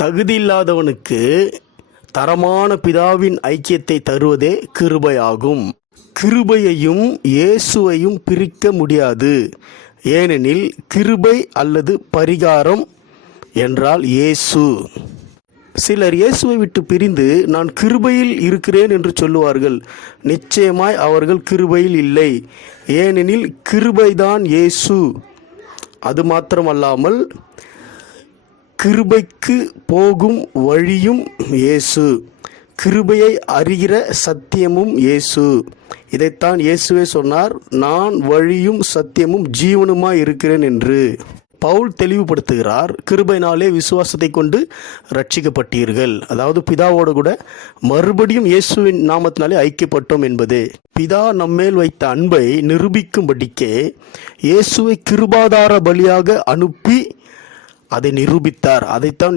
தகுதியில்லாதவனுக்கு தரமான பிதாவின் ஐக்கியத்தை தருவதே கிருபையாகும். கிருபையையும் இயேசுவையும் பிரிக்க முடியாது. ஏனெனில் கிருபை அல்லது பரிகாரம் என்றால் இயேசு. சிலர் இயேசுவை விட்டு பிரிந்து நான் கிருபையில் இருக்கிறேன் என்று சொல்லுவார்கள். நிச்சயமாய் அவர்கள் கிருபையில் இல்லை. ஏனெனில் கிருபைதான் இயேசு. அது மாத்திரமல்லாமல் கிருபைக்கு போகும் வழியும் இயேசு, கிருபையை அறிகிற சத்தியமும் இயேசு. இதைத்தான் இயேசுவே சொன்னார், நான் வழியும் சத்தியமும் ஜீவனுமாய் இருக்கிறேன் என்று. பவுல் தெளிவுபடுத்துகிறார், கிருபையினாலே விசுவாசத்தை கொண்டு ரட்சிக்கப்பட்டீர்கள். அதாவது பிதாவோடு கூட மறுபடியும் இயேசுவின் நாமத்தினாலே ஐக்கியப்பட்டோம் என்பதே. பிதா நம்மேல் வைத்த அன்பை நிரூபிக்கும்படிக்கே இயேசுவை கிருபாதார பலியாக அனுப்பி அதை நிரூபித்தார். அதைத்தான்